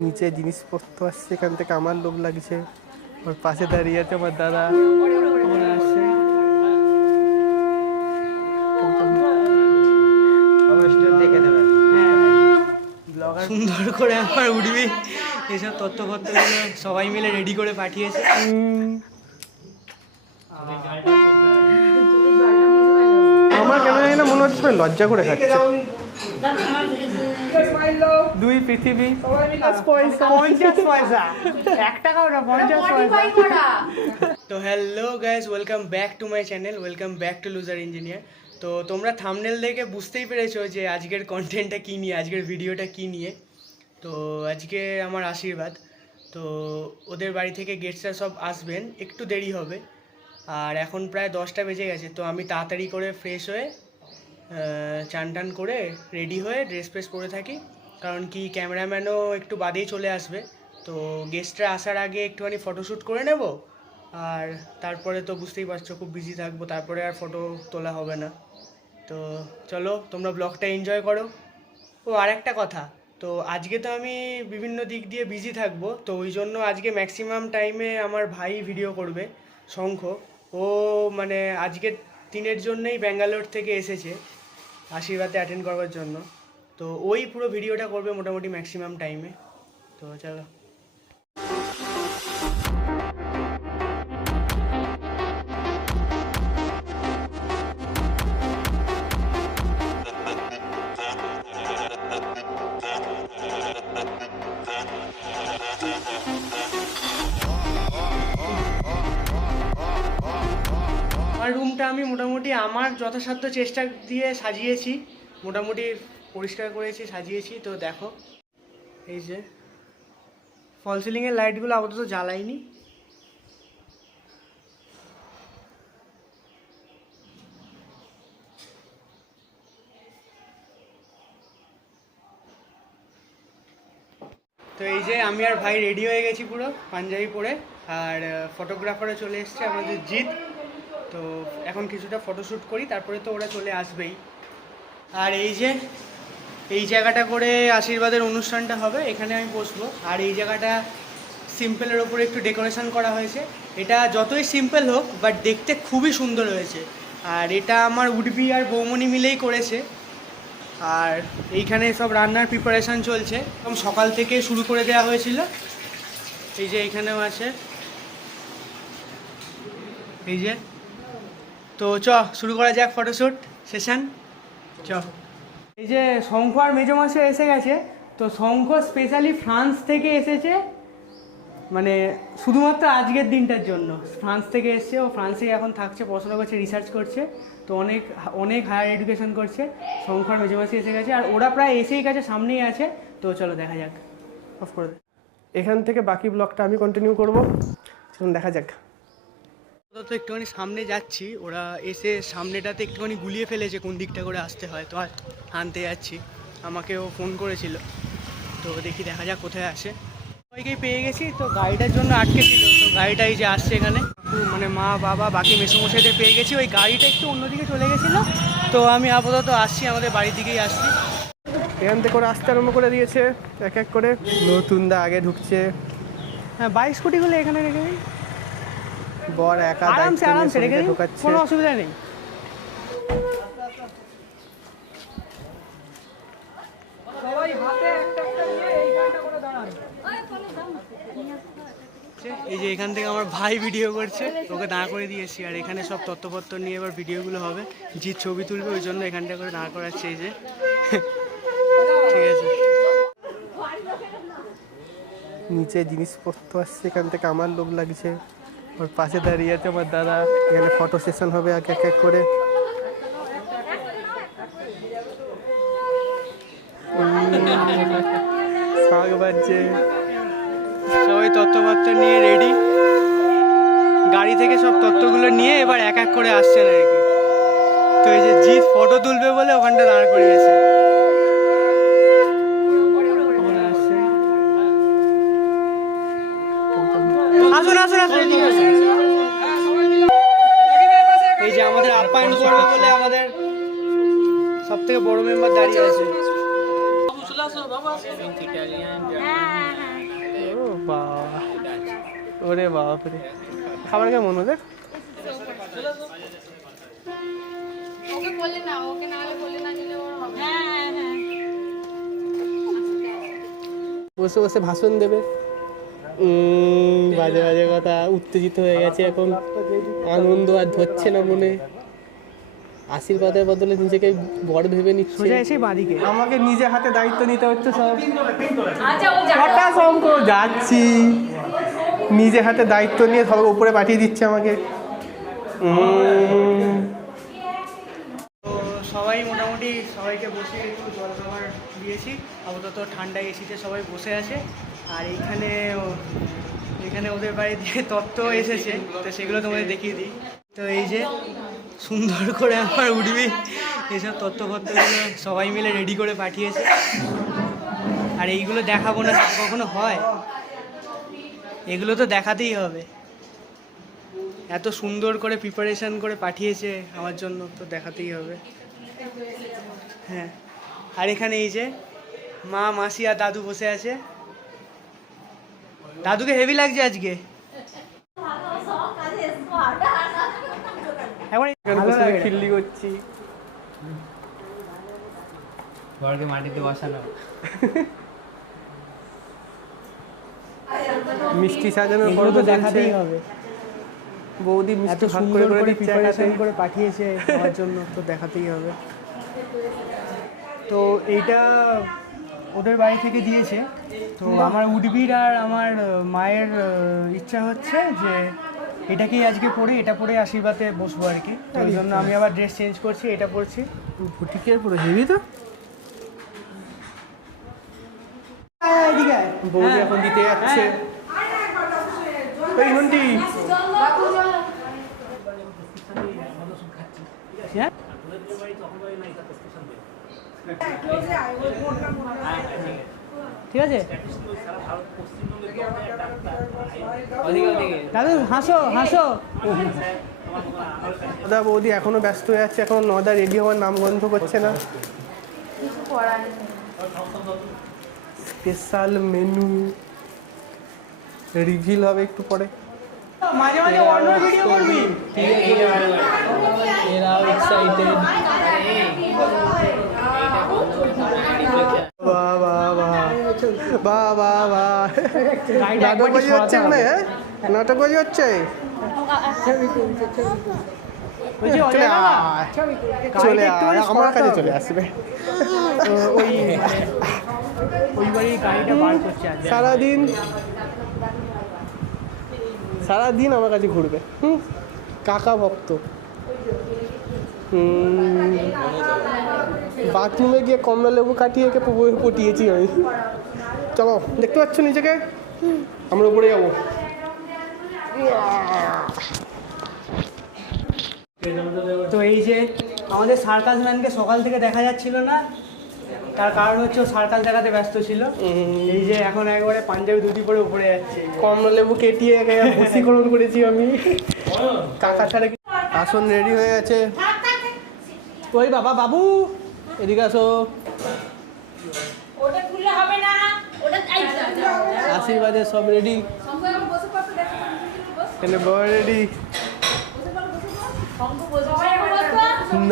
নিচে জিনিসপত্র আসছে, এখান থেকে আমার লোভ লাগছে। ওর পাশে দাঁড়িয়ে আছে আমার দাদা, ওরা আসছে। সুন্দর করে আমার উঠবি এসব তথ্যপত্রগুলো সবাই মিলে রেডি করে পাঠিয়েছে। আমার কেন জানি না মনে হচ্ছে সবাই লজ্জা করে খাচ্ছে। দুই পৃথিবী 50 পয়সা, 1 টাকাও না, 50 পয়সা। তো hello guys, welcome back to my channel, welcome back to loser engineer. তো তোমরা থাম্বনেল দেখে বুঝতেই পেরেছো যে আজকের কন্টেন্টটা কী নিয়ে, আজকের ভিডিওটা কী নিয়ে। তো আজকে আমার আশীর্বাদ, তো ওদের বাড়ি থেকে গেস্টরা সব আসবেন, একটু দেরি হবে। আর এখন প্রায় 10টা বেজে গেছে, তো আমি তাড়াতাড়ি করে ফ্রেশ হয়ে চান টান করে রেডি হয়ে ড্রেস ফ্রেস পরে থাকি, কারণ কি ক্যামেরাম্যানও একটু বাদেই চলে আসবে। তো গেস্টরা আসার আগে একটুখানি ফটোশ্যুট করে নেব, আর তারপরে তো বুঝতেই পারছো খুব বিজি থাকবো, তারপরে আর ফটো তোলা হবে না। তো চলো তোমরা ব্লগটা এনজয় করো। ও আর একটা কথা, তো আজকে তো আমি বিভিন্ন দিক দিয়ে বিজি থাকবো, তো ওই জন্য আজকে ম্যাক্সিমাম টাইমে আমার ভাই ভিডিও করবে, শঙ্খ। ও মানে আজকের দিনের জন্যই ব্যাঙ্গালোর থেকে এসেছে আশীর্বাদে অ্যাটেন্ড করবার জন্য। তো ওই পুরো ভিডিওটা করবে মোটামুটি ম্যাক্সিমাম টাইমে। তো চলো। আমার রুমটা আমি মোটামুটি আমার যথাসাধ্য চেষ্টা দিয়ে সাজিয়েছি, মোটামুটি পরিষ্কার করেছি, সাজিয়েছি। তো দেখো এই যে ফল সিলিংয়ের লাইটগুলো আপাতত জ্বালাইনি। তো এই যে আমি আর ভাই রেডি হয়ে গেছি পুরো পাঞ্জাবি পরে, আর ফটোগ্রাফারও চলে এসছে আমাদের জিৎ। তো এখন কিছুটা ফটোশ্যুট করি, তারপরে তো ওরা চলে আসবেই। আর এই যে এই জায়গাটা করে আশীর্বাদের অনুষ্ঠানটা হবে, এখানে আমি বসবো। আর এই জায়গাটা সিম্পলের ওপরে একটু ডেকোরেশন করা হয়েছে। এটা যতই সিম্পল হোক বাট দেখতে খুবই সুন্দর হয়েছে। আর এটা আমার উডবি আর বৌমনি মিলেই করেছে। আর এইখানে সব রান্নার প্রিপারেশান চলছে, একদম সকাল থেকে শুরু করে দেওয়া হয়েছিল। এই যে এইখানেও আছে, এই যে। তো শুরু করা যাক ফটোশ্যুট সেশন, এই যে শঙ্খ আর মেজমাসে এসে গেছে। তো শঙ্খ স্পেশালি ফ্রান্স থেকে এসেছে, মানে শুধুমাত্র আজকের দিনটার জন্য ফ্রান্স থেকে এসছে। ও ফ্রান্সেই এখন থাকছে, পড়াশোনা করছে, রিসার্চ করছে, তো অনেক অনেক হায়ার এডুকেশন করছে। শঙ্খ আর মেজমাসি এসে গেছে, আর ওরা প্রায় এসেই গেছে, সামনেই আছে। তো চলো দেখা যাক, অফ করে দে। এখান থেকে বাকি ব্লগটা আমি কন্টিনিউ করবো, চলুন দেখা যাক। তো একটুখানি সামনে যাচ্ছি, ওরা এসে সামনেটাতে একটুখানি গুলিয়ে ফেলেছে কোন দিকটা করে আসতে হয়, তো আর আনতে যাচ্ছি। আমাকেও ফোন করেছিল, তো দেখি দেখা যাক কোথায় আসে। সবাইকেই পেয়ে গেছি, তো গাড়িটার জন্য আটকে ছিল, তো গাড়িটা এই যে আসছে এখানে, মানে মা বাবা বাকি মেসোমশাইদের পেয়ে গেছি। ওই গাড়িটা একটু অন্যদিকে চলে গেছিলো, তো আমি আপাতত আসছি, আমাদের বাড়ির দিকেই আসছি। এখান থেকে করে আসতে আরম্ভ করে দিয়েছে এক এক করে। নতুন দা আগে ঢুকছে। হ্যাঁ, বাইক স্কুটিগুলো এখানে রেখে দিই, বর একা আরামসে আরামসে রেখে দিই, ঢোকাচ্ছে, কোনো অসুবিধা নেই। এই যে এখান থেকে আমার ভাই ভিডিও করছে, ওকে দাঁড় করে দিয়েছি। আর এখানে সব তথ্যপত্র নিয়ে এবার ভিডিওগুলো হবে, জিৎ ছবি তুলবে, ওই জন্য এখানটা করে দাঁড় করাচ্ছে। এই যে ঠিক আছে, নিচে জিনিসপত্র আসছে, এখান থেকে আমার লোভ লাগছে। ওর পাশে দাঁড়িয়ে আছে আমার দাদা, এখানে ফটো সেশন হবে এক এক করে। শাক বাজছে, সবাই তথ্যপত্র নিয়ে রেডি, গাড়ি থেকে সব তথ্যগুলো নিয়ে এবার এক এক করে আসছেন আর কি। তো এই যে জিৎ ফটো তুলবে বলে ওখানটা দাঁড় করিয়েছে। আসুন আসুন আসুন, এই যে আমাদের আপ্যায়ন করবে বলে আমাদের সব থেকে বড় মেম্বার দাঁড়িয়ে আছে। ওরে বাপরে, খাবার কেমন ওদের? ওকে বলে না, ওকে না হলে বলে না নিলে ওর হবে। বসে বসে ভাষণ দেবে। বাজে বাজে কথা, উত্তেজিত হয়ে গেছে এখন, আনন্দ আর ধরছে না মনে। আশীর্বাদের বদলে নিজেকে বড় ভেবে নিচ্ছে। সোজা এসে বাদিকে আমাকে নিজে হাতে দায়িত্ব নিতে হচ্ছে সব। আচ্ছা ও যাবে। কটা শঙ্খ যাচ্ছি, নিজে হাতে দায়িত্ব নিয়ে সব উপরে পাঠিয়ে দিচ্ছে আমাকে। তো সবাই মোটামুটি সবাইকে বসে একটু জল খাবার দিয়েছি। আপাতত ঠান্ডা এসিতে সবাই বসে আছে। আর এখানে ওদের বাড়ি দিয়ে তত্ত্ব এসেছে, তো সেগুলো তোমাদের দেখিয়ে দিই। তো এই যে সুন্দর করে আমার উঠবি এসব তত্ত্বপত্রগুলো সবাই মিলে রেডি করে পাঠিয়েছে। আর এইগুলো দেখাবো না কখনো হয়? এগুলো তো দেখাতেই হবে। এত সুন্দর করে প্রিপারেশন করে পাঠিয়েছে আমার জন্য, তো দেখাতেই হবে। হ্যাঁ, আর এখানে এই যে মা, মাসি আর দাদু বসে আছে। দাদুকে হেভি লাগছে আজকে। খিল্লি করছি। ঘরকে মাটিতে বসানো। মিষ্টি সাজানোর পর এগুলো তো তো দেখাতেই দেখাতেই হবে। বৌদি এত মিষ্টি ভাগ সুন্দর করে দিচ্ছে প্রিপারেশন একাতে। করে পাঠিয়েছে আমার জন্য, তো দেখাতেই হবে। তো এইটা ওদের বাড়ি থেকে দিয়েছে। তো আমার উডবির আর আমার মায়ের ইচ্ছা হচ্ছে যে এটাকেই আজকে পরে, এটা পরে আশীর্বাদে বসবো আর কি। তো ওই জন্য আমি আবার ড্রেস চেঞ্জ করছি, এটা পরছি। বুটিকের পুরো হেভি তো। এদিকে আয়। বৌদি হ্যাঁ। এখন দিতে যাচ্ছে। এই ঘন্টি হ্যাঁ? ঠিক আছে দাদু, হাসো হাসো। দাদা বৌদি এখনো ব্যস্ত হয়ে যাচ্ছে, এখনো নদা রেডি হওয়ার নাম গন্ধ করছে না। কিছু করার নেই। স্পেশাল মেনু রিভিল হবে একটু পরে। মাঝে মাঝে অন্য ভিডিও করবি। এরাও এক্সাইটেড। বাহ বাহ বাহ বাহ বাহ বাহ, গাড়িটা একবার নাটকবাজি হচ্ছে সরাতে না? হবে। নাটকবাজি হচ্ছে। বলছি, চলে অজয় দাদা, আয়, গাড়িটা চলে একটুখানি আয়, আমার সরাতে কাছে হবে। চলে আসবে। ওই বাড়ির গাড়িটা বার করছে আজ। সারাদিন আমার কাছে ঘুরবে। কাকা ভক্ত। বাথরুমে গিয়ে কমলা লেবু কাটিয়ে একে পটিয়েছি আমি। চলো, দেখতে পাচ্ছ নিজেকে? আমরা উপরে যাবো। তো এই যে আমাদের সার্কাস ম্যানকে সকাল থেকে দেখা যাচ্ছিল না, তার কারণ হচ্ছে ও সার্কাস দেখাতে ব্যস্ত ছিল। এই যে এখন একবারে পাঞ্জাবি ধুতি পরে উপরে যাচ্ছে। কমলা লেবু কেটিয়ে একে বশীকরণ করেছি আমি। কাকা ছাড়া আসন রেডি হয়ে গেছে। ওই বাবা, বাবু এদিকে আসো। ওটা খুললে হবে না, ওটা আশীর্বাদের সব রেডি। এখানে বড় রেডি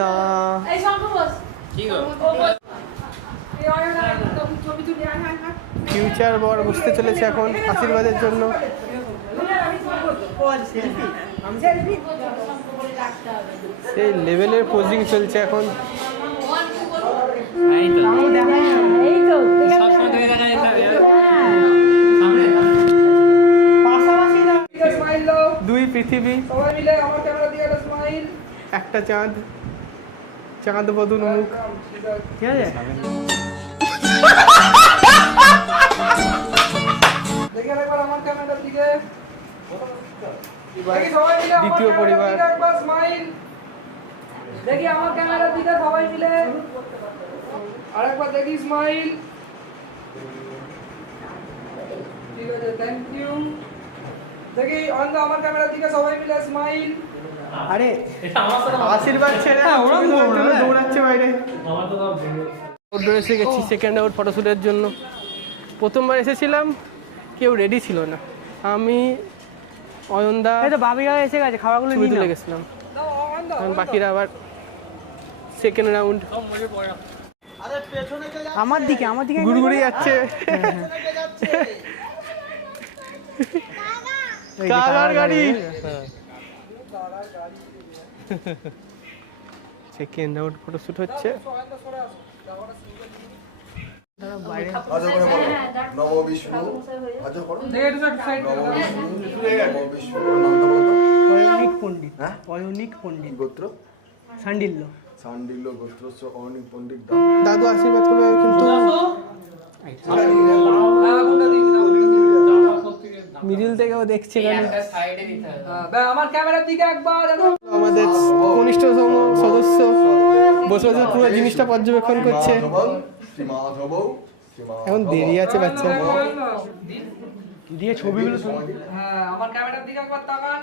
না। এই শঙ্খ বস। কি গো? ফিউচার বর বুঝতে চলেছে এখন আশীর্বাদের জন্য। সেই লেভেলের পোজিং চলছে এখন। এই তো। তাও দেখা যায় না। এই তো সবসময় তুমি দেখা যেতে হবে। পাশাপাশি না। দুই পৃথিবী, সবাই মিলে আমার ক্যামেরা দিয়ে একটা স্মাইল। একটা চাঁদ, চাঁদ বদুন মুখ। ঠিক আছে। দেখে একবার আমার ক্যামেরার দিকে। দেখি সবাই মিলে আমার দ্বিতীয় ক্যামেরার পরিবার। দিকে একবার স্মাইল। দেখি আমার ক্যামেরার দিকে সবাই মিলে। আরেকবার দেখি স্মাইল। ঠিক আছে, থ্যাংক ইউ। দেখি অন্ধ আমার ক্যামেরার দিকে সবাই মিলে স্মাইল। আরে আশীর্বাদ ছেড়ে ওরা ছবি তোলার জন্য বলবে। দৌড়াচ্ছে বাইরে। আউটডোর এসে গেছি সেকেন্ড আউট ফটোশ্যুটের জন্য। প্রথমবার এসেছিলাম, কেউ রেডি ছিল না। আমি অয়নদা এই তো বাবিরা এসে গেছে, খাবারগুলো ছবি নিয়ে তুলে নাও। গেছিলাম। এখন বাকিরা আবার সেকেন্ড রাউন্ড আমার দিকে ঘুরঘুরে যাচ্ছে। এই যে কালার গাড়ি হ্যাঁ। সেকেন্ড রাউন্ড ফটোশুট হচ্ছে। আজও করে বলো নম বিষ্ণু আজও করো নম বিষ্ণু নম বিষ্ণু নামটা বলো তো। অয়নিক পণ্ডিত, হ্যাঁ? অয়নিক কি পণ্ডিত, গোত্র? সান্ডিল্য। সান্ডিল্য গোত্রস্য অনিক পণ্ডিত দাদু আশীর্বাদ করবে কিন্তু মিডিল থেকেও দেখছে কেন? সাইডে দিতে হবে। আমার ক্যামেরার দিকে একবার দেখো। আমাদের কনিষ্ঠতম সদস্য বসে বসে পুরো জিনিসটা পর্যবেক্ষণ করছে। শ্রীমাধব এখন দেরি আছে বাচ্চা। দিয়ে ছবিগুলো হ্যাঁ আমার ক্যামেরার দিকে একবার তাকান।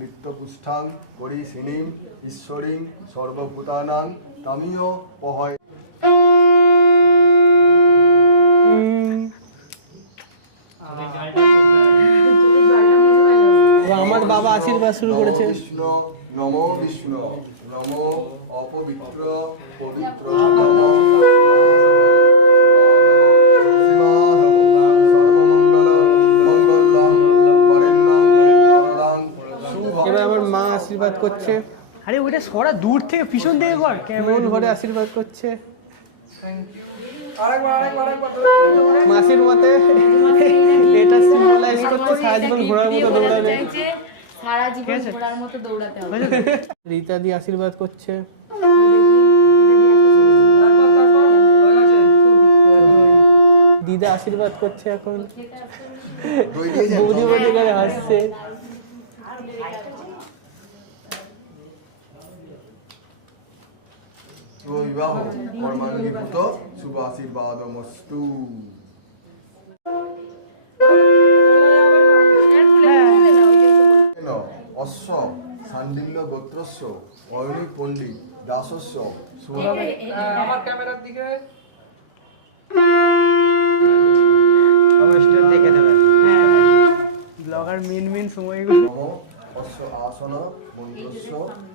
নিত্যপুষ্ঠাং করি সিনিম ঈশ্বরিং সর্বভূতানাং তামিয় পহয় আমার বাবা আশীর্বাদ শুরু করেছে। বিষ্ণু নম বিষ্ণু নম অপবিত্র পবিত্র এবার আমার মা আশীর্বাদ করছে, আরে ওইটা সরা দূর থেকে পিছন থেকে কর মন ভরে আশীর্বাদ করছে। আরেকবার মাসির মতে এটা সিম্বলাইজ করছে সারা জীবন ঘোড়ার মতো দৌড়াবে। সারা জীবন ঘোড়ার মতো দৌড়াতে হবে। রীতা দি আশীর্বাদ করছে। দিদা আশীর্বাদ করছে এখন। বৌদি বৌদি করে হাসছে। বিবাহ কর্মাঙ্গীভূত শুভ আশীর্বাদমস্তু। অশ্ব সান্ডিল্য গোত্রস্য অয়নিক পণ্ডিত দাসস্য আমার ক্যামেরার দিকে ব্লগার মেন সময়গুলো। নম অশ্ব আসন মন্ত্রস্য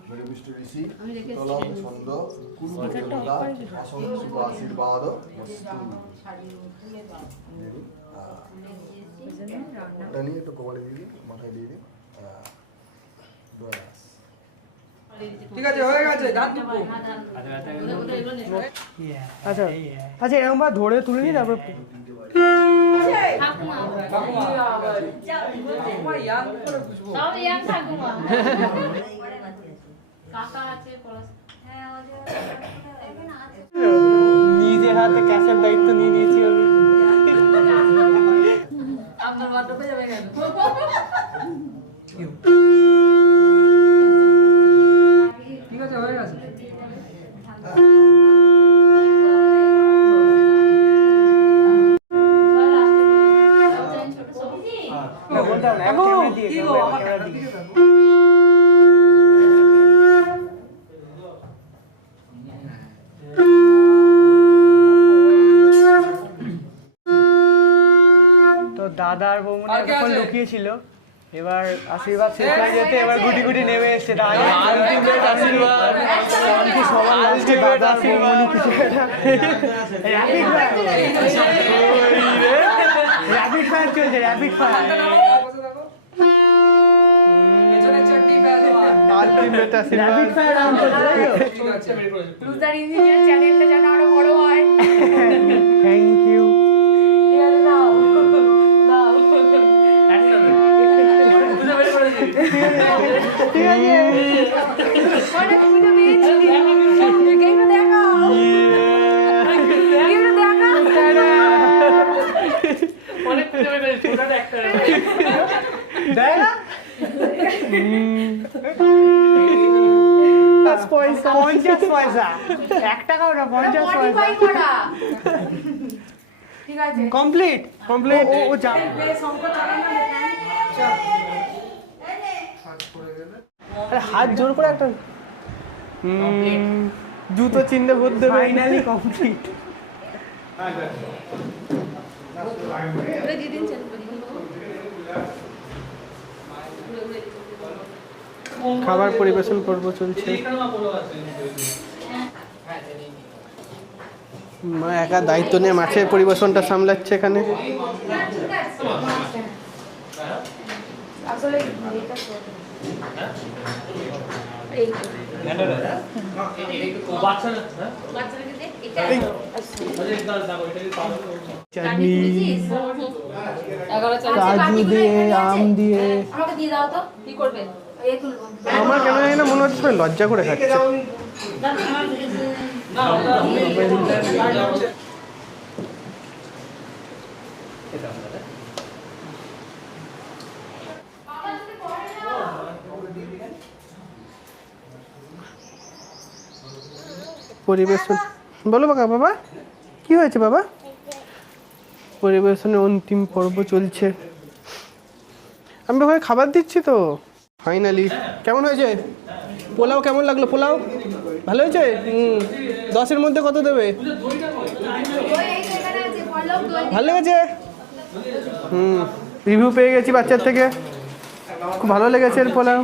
মেরুবিষ্ণু ঋষি তলম ছন্দ কুরু দেবতা আসন শুভ আশীর্বাদ ওটা নিয়ে একটু কপালে দিয়ে দিন, মাথায় দিয়ে দিন। ব্যাস। ঠিক আছে হয়ে গেছে ডান দুটো। আচ্ছা আচ্ছা এরকম ভাবে ধরে তুলে নিই তারপর আমার ইয়াং করে বুঝবো। সব ইয়াং ঠাকুমা। কাকা আছে নিজে হাতে ক্যাশের দায়িত্ব নিয়ে নিয়েছি আমি। আপনার বান্ধবে যাবে কেন? ঠিক আছে হয়ে গেছে। বলতে হবে না, এক ক্যামেরা দিয়ে কি গো, আমার ক্যামেরার দিকে দেখো। তো দাদা আর বৌমনি আর কে এখন আছে? লুকিয়েছিল, এবার আশীর্বাদ শেষ হয়ে যেতে এবার গুটি গুটি নেমে এসছে। দাদা আলটিমেট আশীর্বাদ। কি সবার লাস্টে দাদা আর বৌমনি কিছু র্যাপিড ফায়ার চলছে, র্যাপিড ফায়ার। বসে দেখো। পেছনে চারটি ব্যাপার। আলটিমেট আশীর্বাদ। র্যাপিড ফায়ার রাউন্ড চলছে, তাই তো? ঠিক আছে। লুজার ইঞ্জিনিয়ার চ্যানেলটা যেন আরো বড় হয়। Thank you. ঠিক আছে দাও দাও। ঠিক আছে। অনেক খুঁজে পেয়েছি। গেমটা দেখাও। গেমটা দেখাও। দেয় না? 50 পয়সা, 1 টাকাও না, 50 Modify পয়সা। করা। ঠিক আছে। Complete complete. ও যা বেশ অঙ্ক চালান না আরে হাত জোর করে একটা জুতো চিহ্নে ভোট দেবে। Finally complete. যেদিন চেঞ্জ করি খাবার পরিবেশন পর্ব চলছে। মা একা দায়িত্ব নিয়ে মাছের পরিবেশনটা সামলাচ্ছে এখানে। আসলে চাটনি কাজু দিয়ে আম দিয়ে। আমাকে দিয়ে দাও তো, কি করবে? এই তুলবো। আমার কেন জানি না মনে হচ্ছে সবাই লজ্জা করে খাচ্ছে। পরিবেশন বলো বাবা কি হয়েছে বাবা? পরিবেশনের অন্তিম পর্ব চলছে। আমি ওখানে খাবার দিচ্ছি তো। ফাইনালি কেমন হয়েছে পোলাও? কেমন লাগলো পোলাও? ভালো হয়েছে? 10-এর মধ্যে কত দেবে? ভালো লেগেছে? রিভিউ পেয়ে গেছি বাচ্চার থেকে, খুব ভালো লেগেছে এর পোলাও।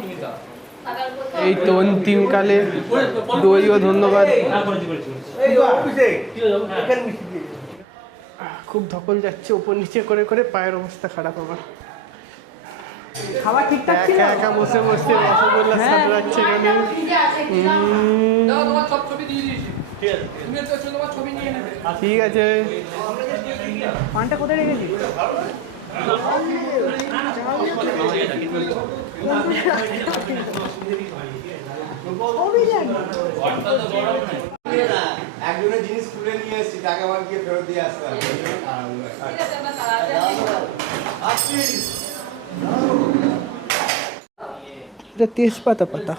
এই তো অন্তিমকালে দইও ধন্যবাদ। খুব ধকল যাচ্ছে উপর নিচে করে করে, পায়ের অবস্থা খারাপ আমার। খাবার ঠিকঠাক ছিল? একা একা বসে বসে রসগোল্লা সাজাচ্ছে এখানে। ঠিক আছে, পানটা কোথায় রেখেছি? একজনের জিনিস খুলে নিয়ে এসেছি, টাকা আমার গিয়ে ফেরত দিয়ে আসতে হবে। এটা তেজপাতা পাতা।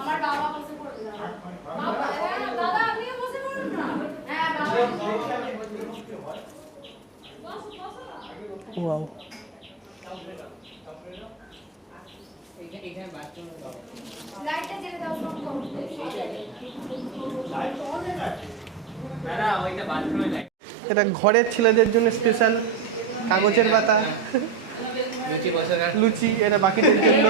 আমার বাবা বসে পড়বে না। বাবা, হ্যাঁ, দাদা আপনিও বসে পড়ুন না। হ্যাঁ, বাবা। ওয়াও, লাইটটা জ্বেলে দাও সব করো। এটা ঘরের ছেলেদের জন্য স্পেশাল কাগজের পাতা লুচি, এটা বাকিদের জন্য।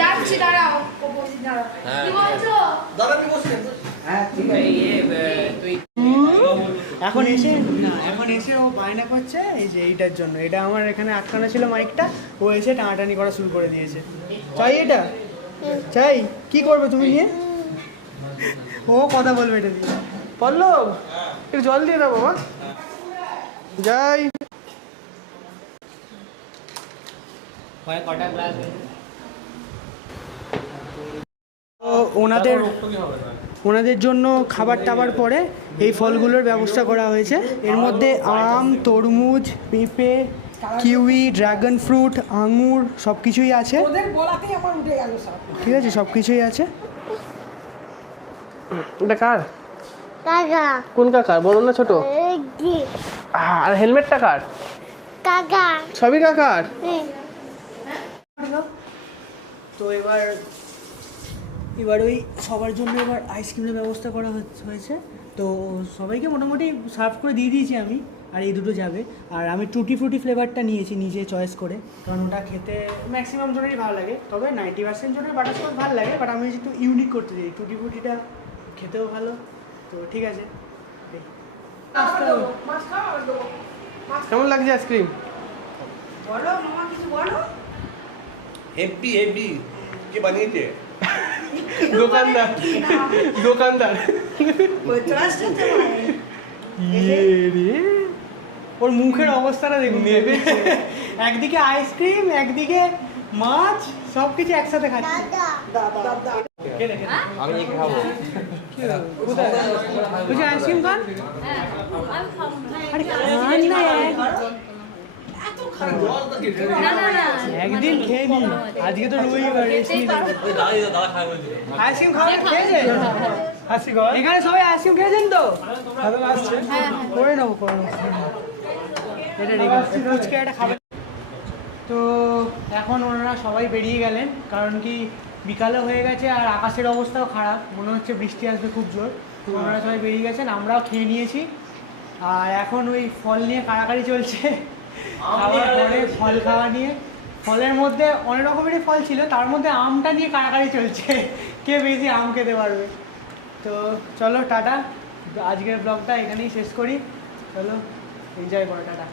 যাচ্ছি, দাঁড়াও। বসে দাঁড়াও। কি বলছো? এখন এসে ও বায়না করছে এই যে এইটার জন্য। এটা আমার এখানে আটকানো ছিল মাইকটা, ও এসে টানাটানি করা শুরু করে দিয়েছে। চাই এটা চাই, কি করবে তুমি নিয়ে? ও কথা বলবে এটা দিয়ে। পল্লব একটু জল দিয়ে দাও বাবা। যাই। কটা গ্লাস? তো ওনাদের জন্য খাবার টাবার পরে এই ফলগুলোর ব্যবস্থা করা হয়েছে। এর মধ্যে আম, তরমুজ, পেঁপে, কিউই, ড্রাগন ফ্রুট, আঙুর সব কিছুই আছে। ঠিক আছে, সব কিছুই আছে। এটা কার? কাকা কোন কাকার? বড় না ছোট? আর হেলমেটটা কার? কাকা সবই কাকার। তো এবার ওই সবার জন্য এবার আইসক্রিমের ব্যবস্থা করা হয়েছে। তো সবাইকে মোটামুটি সার্ভ করে দিয়ে দিয়েছি আমি, আর এই দুটো যাবে। আর আমি টুটি ফ্রুটি ফ্লেভারটা নিয়েছি নিজে চয়েস করে, কারণ ওটা খেতে ম্যাক্সিমাম জনেরই ভালো লাগে। তবে 90% জনের বাটারস্কচ ভালো লাগে, বাট আমি একটু ইউনিক করতে চাই। টুটি ফ্রুটিটা খেতেও ভালো, তো ঠিক আছে। কেমন লাগছে আইসক্রিম? হেভি হেভি কে বানিয়েছে? দোকানদার ইয়ে রে, ওর মুখের অবস্থাটা দেখুন। একদিকে আইসক্রিম, একদিকে মাছ, সব কিছু একসাথে খাচ্ছে। আমি খাবো। বুঝে আইসক্রিম খান? হ্যাঁ, আমি খাবো না। আরে খান না, একদিন খেয়ে নি। আজকে তো রবিবার, রেস্ট নিতে হবে। আইসক্রিম খাওয়া খেয়েছে? এখানে সবাই আইসক্রিম খেয়েছেন তো? করে নেবো এটা রেখে ফুচকা এটা খাবে। তো এখন ওনারা সবাই বেরিয়ে গেলেন, কারণ কি বিকালে হয়ে গেছে আর আকাশের অবস্থাও খারাপ, মনে হচ্ছে বৃষ্টি আসবে খুব জোর। তো ওনারা সবাই বেরিয়ে গেছেন, আমরাও খেয়ে নিয়েছি। আর এখন ওই ফল নিয়ে কাড়াকাড়ি চলছে। খাওয়ার পরে ফল খাওয়া নিয়ে ফলের মধ্যে অনেক রকমেরই ফল ছিল, তার মধ্যে আমটা নিয়ে কাড়াকাড়ি চলছে কে বেশি আম খেতে পারবে। তো চলো টাটা, আজকের ব্লগটা এখানেই শেষ করি, চলো এনজয় করো, টাটা।